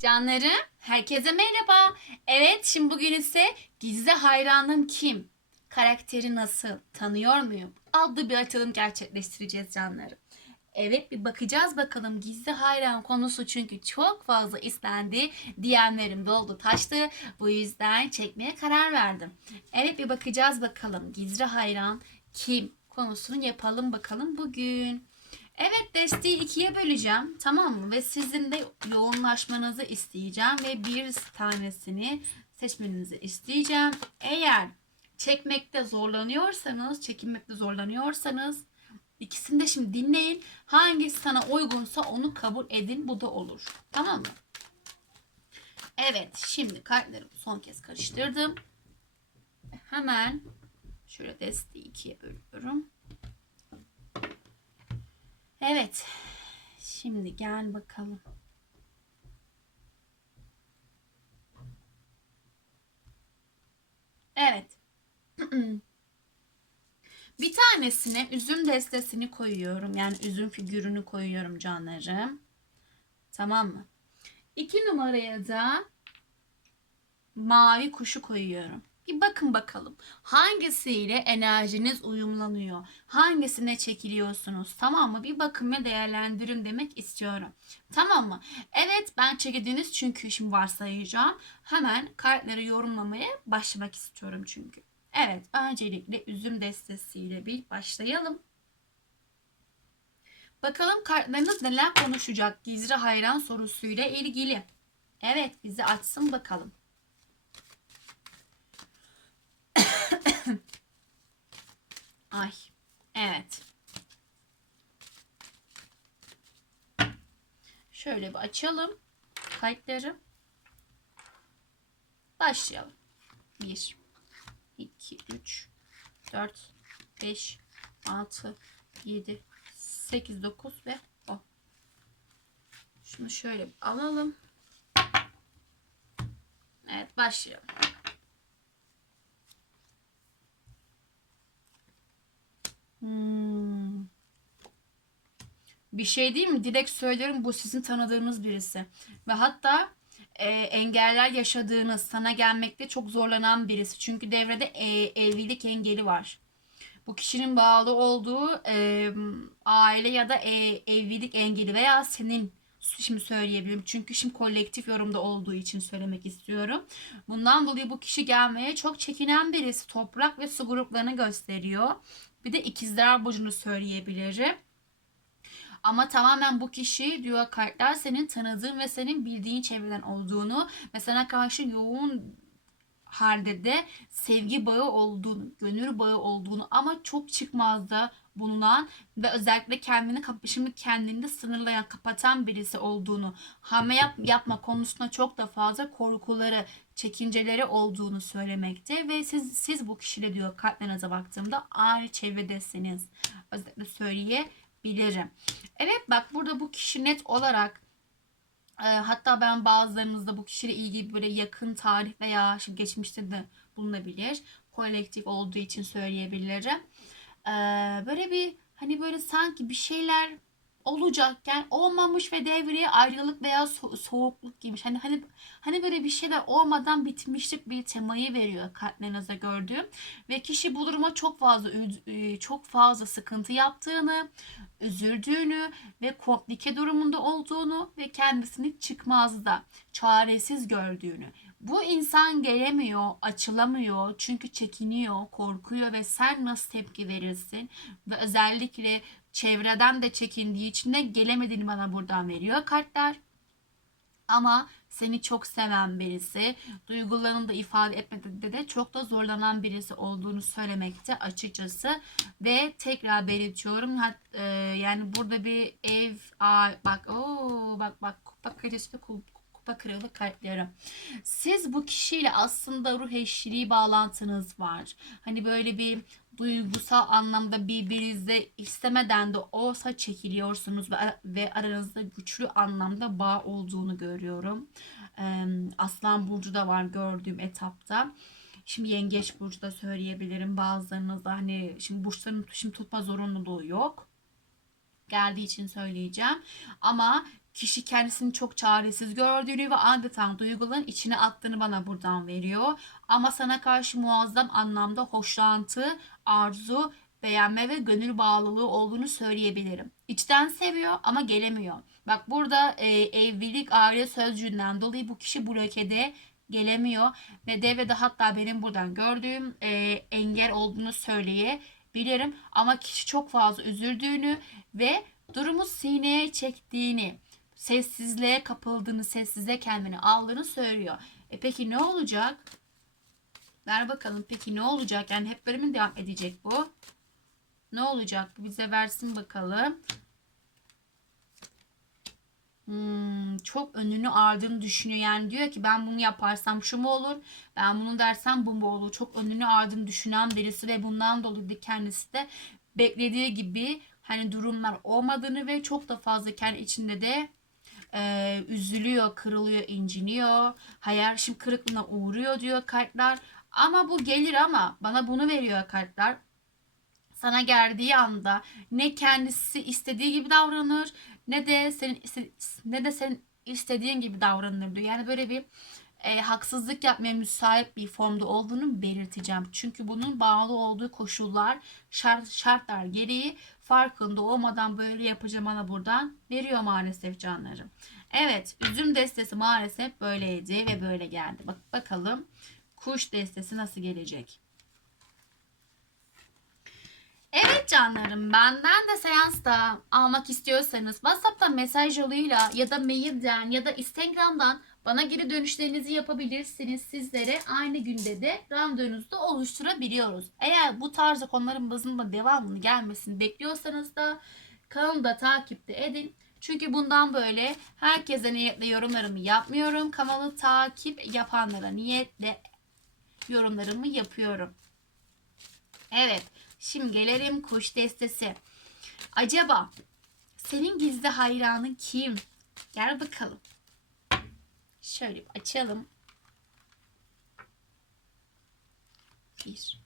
Canlarım, herkese merhaba. Evet, şimdi bugün ise gizli hayranım kim? Karakteri nasıl? Tanıyor muyum? Adlı bir açılım gerçekleştireceğiz canlarım. Evet bir bakacağız bakalım gizli hayran konusu çünkü çok fazla istendi. DM'lerim doldu taştı. Bu yüzden çekmeye karar verdim. Evet bir bakacağız bakalım gizli hayran kim konusunu yapalım bakalım bugün. Evet desteği ikiye böleceğim tamam mı? Ve sizin de yoğunlaşmanızı isteyeceğim ve bir tanesini seçmenizi isteyeceğim. Eğer çekmekte zorlanıyorsanız, çekinmekte zorlanıyorsanız ikisini de şimdi dinleyin. Hangisi sana uygunsa onu kabul edin. Bu da olur. Tamam mı? Evet şimdi kartlarımı son kez karıştırdım. Hemen şöyle desteği ikiye bölüyorum. Evet. Şimdi gel bakalım. Evet. Bir tanesine üzüm destesini koyuyorum. Yani üzüm figürünü koyuyorum canlarım. Tamam mı? İki numaraya da mavi kuşu koyuyorum. Bir bakın bakalım hangisiyle enerjiniz uyumlanıyor? Hangisine çekiliyorsunuz? Tamam mı? Bir bakın ve değerlendirin demek istiyorum. Tamam mı? Evet ben çekildiniz çünkü şimdi varsayacağım. Hemen kartları yorumlamaya başlamak istiyorum çünkü. Evet öncelikle üzüm destesiyle bir başlayalım. Bakalım kartlarınız neler konuşacak gizli hayran sorusuyla ilgili. Evet bizi açsın bakalım. Ay. Evet. Şöyle bir açalım kayıtları. Başlayalım. 1 2 3 4 5 6 7 8 9 ve 10. Şunu şöyle alalım. Evet başlayalım. Bir şey değil mi? Direkt söylerim bu sizin tanıdığınız birisi. Ve hatta e, engeller yaşadığınız, sana gelmekte çok zorlanan birisi. Çünkü devrede e, evlilik engeli var. Bu kişinin bağlı olduğu e, aile ya da e, evlilik engeli veya senin şimdi söyleyebilirim. Çünkü şimdi kolektif yorumda olduğu için söylemek istiyorum. Bundan dolayı bu kişi gelmeye çok çekinen birisi. Toprak ve su gruplarını gösteriyor. Bir de ikizler burcunu söyleyebilirim. Ama tamamen bu kişi diyor kartlar senin tanıdığın ve senin bildiğin çevreden olduğunu ve sana karşı yoğun halde de sevgi bağı olduğunu, gönül bağı olduğunu ama çok çıkmazda bulunan ve özellikle kendini şimdi kendini de sınırlayan, kapatan birisi olduğunu, hamle yap, yapma konusunda çok da fazla korkuları, çekinceleri olduğunu söylemekte ve siz siz bu kişiyle diyor kartlarınıza baktığımda aynı çevredesiniz. Özellikle söyleyebilirim. Evet bak burada bu kişi net olarak e, hatta ben bazılarınızda bu kişiyle ilgili böyle yakın tarih veya geçmişte de bulunabilir. Kolektif olduğu için söyleyebilirim. E, böyle bir hani böyle sanki bir şeyler olacakken olmamış ve devreye ayrılık veya so- soğukluk giymiş. Hani hani hani böyle bir şeyler olmadan bitmişlik bir temayı veriyor kartlarınızda gördüğüm ve kişi bu duruma çok fazla çok fazla sıkıntı yaptığını, üzüldüğünü ve komplike durumunda olduğunu ve kendisini çıkmazda çaresiz gördüğünü. Bu insan gelemiyor, açılamıyor çünkü çekiniyor, korkuyor ve sen nasıl tepki verirsin? Ve özellikle çevreden de çekindiği için de gelemediğini bana buradan veriyor kartlar. Ama seni çok seven birisi, duygularını da ifade etmede de çok da zorlanan birisi olduğunu söylemekte açıkçası. Ve tekrar belirtiyorum. E, yani burada bir ev, a, bak, oo, bak bak kupa kredisi kupa kralı kartları. Siz bu kişiyle aslında ruh eşliği bağlantınız var. Hani böyle bir duygusal anlamda birbirinizde istemeden de olsa çekiliyorsunuz ve, ve aranızda güçlü anlamda bağ olduğunu görüyorum. Aslan Burcu da var gördüğüm etapta. Şimdi Yengeç Burcu da söyleyebilirim. Bazılarınızda hani şimdi burçların şimdi tutma zorunluluğu yok. Geldiği için söyleyeceğim. Ama kişi kendisini çok çaresiz gördüğünü ve adeta duyguların içine attığını bana buradan veriyor. Ama sana karşı muazzam anlamda hoşlantı, arzu, beğenme ve gönül bağlılığı olduğunu söyleyebilirim. İçten seviyor ama gelemiyor. Bak burada e, evlilik aile sözcüğünden dolayı bu kişi blokede gelemiyor ve devrede hatta benim buradan gördüğüm e, engel olduğunu söyleyebilirim ama kişi çok fazla üzüldüğünü ve durumu sineye çektiğini, sessizliğe kapıldığını, sessize kendini aldığını söylüyor. E peki ne olacak? Ver bakalım peki ne olacak? Yani hep böyle mi devam edecek bu? Ne olacak? Bize versin bakalım. Hmm, çok önünü ardını düşünüyor. Yani diyor ki ben bunu yaparsam şu mu olur? Ben bunu dersem bu mu olur? Çok önünü ardını düşünen birisi ve bundan dolayı kendisi de beklediği gibi hani durumlar olmadığını ve çok da fazla kendi içinde de e, üzülüyor, kırılıyor, inciniyor. Hayal şimdi kırıklığına uğruyor diyor kartlar. Ama bu gelir ama bana bunu veriyor kartlar sana geldiği anda ne kendisi istediği gibi davranır ne de senin ne de senin istediğin gibi davranır diyor. Yani böyle bir e, haksızlık yapmaya müsait bir formda olduğunu belirteceğim. Çünkü bunun bağlı olduğu koşullar, şart, şartlar gereği farkında olmadan böyle yapacağım bana buradan veriyor maalesef canlarım. Evet, üzüm destesi maalesef böyleydi ve böyle geldi. Bak bakalım kuş destesi nasıl gelecek? Evet canlarım benden de seansta almak istiyorsanız WhatsApp'tan mesaj yoluyla ya da mailden ya da Instagram'dan bana geri dönüşlerinizi yapabilirsiniz. Sizlere aynı günde de randevunuzu da oluşturabiliyoruz. Eğer bu tarzda konuların bazında devamını gelmesini bekliyorsanız da kanalı da takipte edin. Çünkü bundan böyle herkese niyetle yorumlarımı yapmıyorum. Kanalı takip yapanlara niyetle yorumlarımı yapıyorum. Evet. Şimdi gelelim kuş destesi. Acaba senin gizli hayranın kim? Gel bakalım. Şöyle bir açalım. 1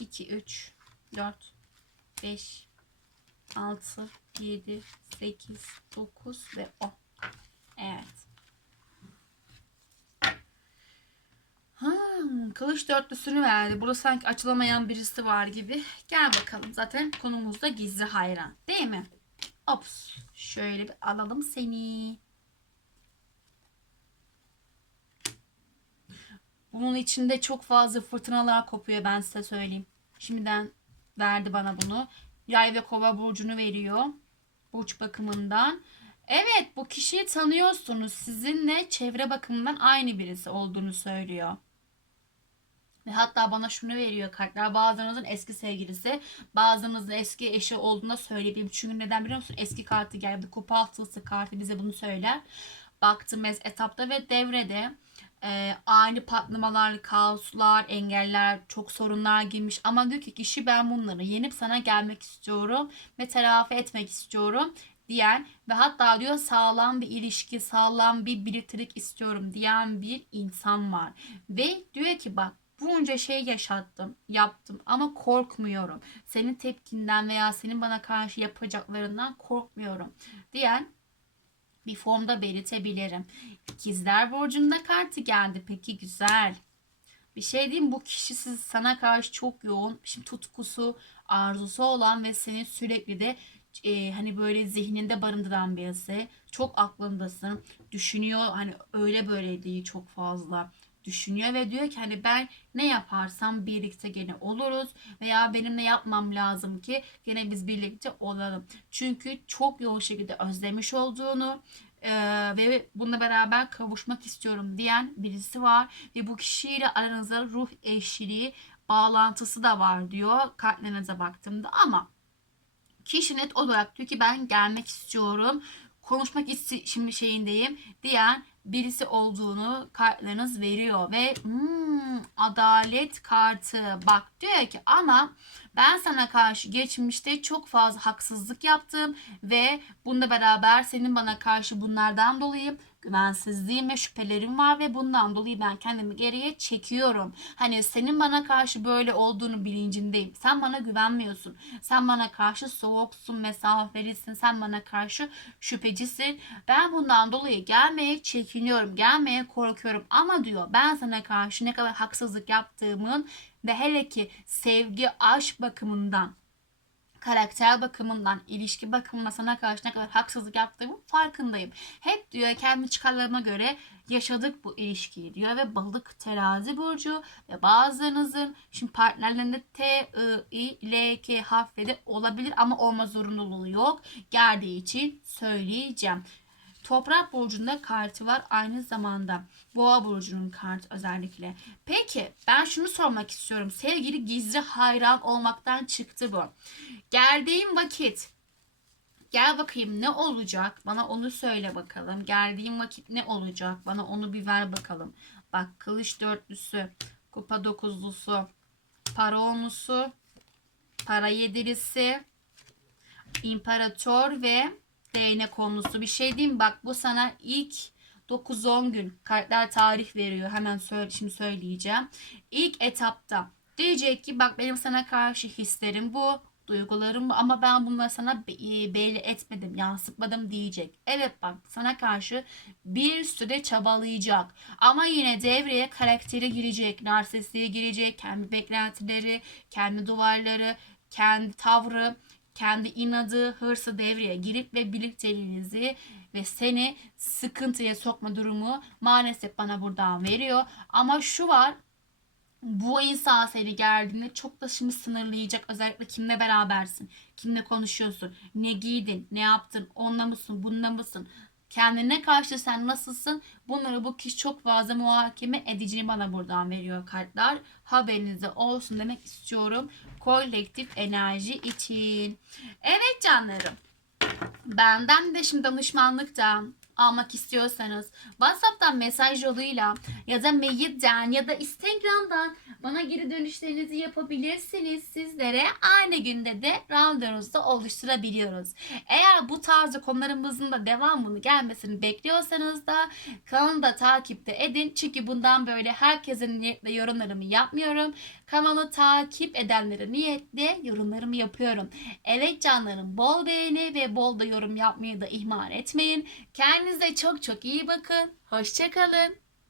2 3 4 5 6 7 8 9 ve 10. Evet. Hmm, kılıç dörtlüsünü verdi. Burada sanki açılamayan birisi var gibi. Gel bakalım. Zaten konumuzda gizli hayran. Değil mi? Ops. Şöyle bir alalım seni. Bunun içinde çok fazla fırtınalar kopuyor ben size söyleyeyim. Şimdiden verdi bana bunu. Yay ve kova burcunu veriyor. Burç bakımından. Evet bu kişiyi tanıyorsunuz. Sizinle çevre bakımından aynı birisi olduğunu söylüyor. Ve hatta bana şunu veriyor kartlar. Bazılarınızın eski sevgilisi, bazılarınızın eski eşi olduğunu söyleyebilirim. Çünkü neden biliyor musun? Eski kartı geldi. Kupa altılısı kartı bize bunu söyler. Baktım etapta ve devrede e, aynı patlamalar, kaoslar, engeller, çok sorunlar girmiş. Ama diyor ki kişi ben bunları yenip sana gelmek istiyorum ve telafi etmek istiyorum diyen ve hatta diyor sağlam bir ilişki, sağlam bir biriktirik istiyorum diyen bir insan var. Ve diyor ki bak bunca şey yaşattım, yaptım ama korkmuyorum. Senin tepkinden veya senin bana karşı yapacaklarından korkmuyorum diyen bir formda belirtebilirim. İkizler Burcu'nda kartı geldi. Peki güzel. Bir şey diyeyim bu kişi sana karşı çok yoğun, şimdi tutkusu, arzusu olan ve seni sürekli de e, hani böyle zihninde barındıran birisi. Çok aklındasın. Düşünüyor hani öyle böyle değil çok fazla düşünüyor ve diyor ki hani ben ne yaparsam birlikte gene oluruz veya benim ne yapmam lazım ki gene biz birlikte olalım. Çünkü çok yoğun şekilde özlemiş olduğunu e, ve bununla beraber kavuşmak istiyorum diyen birisi var ve bu kişiyle aranızda ruh eşliği bağlantısı da var diyor kartlarınıza baktığımda ama kişi net olarak diyor ki ben gelmek istiyorum konuşmak isti şimdi şeyindeyim diyen birisi olduğunu kartlarınız veriyor ve hmm, adalet kartı. Bak diyor ki ama ben sana karşı geçmişte çok fazla haksızlık yaptım ve bununla beraber senin bana karşı bunlardan dolayı güvensizliğim ve şüphelerim var ve bundan dolayı ben kendimi geriye çekiyorum. Hani senin bana karşı böyle olduğunu bilincindeyim. Sen bana güvenmiyorsun. Sen bana karşı soğuksun, mesafelisin. Sen bana karşı şüphecisin. Ben bundan dolayı gelmeye çekiniyorum. Gelmeye korkuyorum. Ama diyor ben sana karşı ne kadar haksızlık yaptığımın ve hele ki sevgi, aşk bakımından karakter bakımından, ilişki bakımından sana karşı ne kadar haksızlık yaptığımın farkındayım. Hep diyor kendi çıkarlarıma göre yaşadık bu ilişkiyi diyor ve balık terazi burcu ve bazılarınızın şimdi partnerlerinde T, I, I, L, K harfleri olabilir ama olma zorunluluğu yok. Geldiği için söyleyeceğim. Toprak burcunda kartı var aynı zamanda. Boğa burcunun kartı özellikle. Peki ben şunu sormak istiyorum. Sevgili gizli hayran olmaktan çıktı bu. Geldiğim vakit Gel bakayım ne olacak? Bana onu söyle bakalım. Geldiğim vakit ne olacak? Bana onu bir ver bakalım. Bak kılıç dörtlüsü, kupa dokuzlusu, para onlusu, para yedilisi, imparator ve değnek onlusu. Bir şey diyeyim? Bak bu sana ilk 9-10 gün kartlar tarih veriyor. Hemen söyle, şimdi söyleyeceğim. İlk etapta diyecek ki bak benim sana karşı hislerim bu duygularım bu ama ben bunları sana e, belli etmedim, yansıtmadım diyecek. Evet bak sana karşı bir süre çabalayacak ama yine devreye karakteri girecek, narsistliğe girecek, kendi beklentileri, kendi duvarları, kendi tavrı, kendi inadı, hırsı devreye girip ve birlikteliğinizi ve seni sıkıntıya sokma durumu maalesef bana buradan veriyor. Ama şu var bu insan seni geldiğinde çok da şimdi sınırlayacak. Özellikle kimle berabersin? Kimle konuşuyorsun? Ne giydin? Ne yaptın? Onunla mısın? Bununla mısın? Kendine karşı sen nasılsın? Bunları bu kişi çok fazla muhakeme edicini bana buradan veriyor kartlar. Haberinizde olsun demek istiyorum. Kolektif enerji için. Evet canlarım. Benden de şimdi danışmanlık da almak istiyorsanız WhatsApp'tan mesaj yoluyla ya da mailden ya da Instagram'dan bana geri dönüşlerinizi yapabilirsiniz. Sizlere aynı günde de randevunuzda oluşturabiliyoruz. Eğer bu tarzda konularımızın da devamını gelmesini bekliyorsanız da kanalı da takipte edin. Çünkü bundan böyle herkesin niyetle yorumlarımı yapmıyorum. Kanalı takip edenlere niyetle yorumlarımı yapıyorum. Evet canlarım bol beğeni ve bol da yorum yapmayı da ihmal etmeyin. Kendinize çok çok iyi bakın. Hoşçakalın.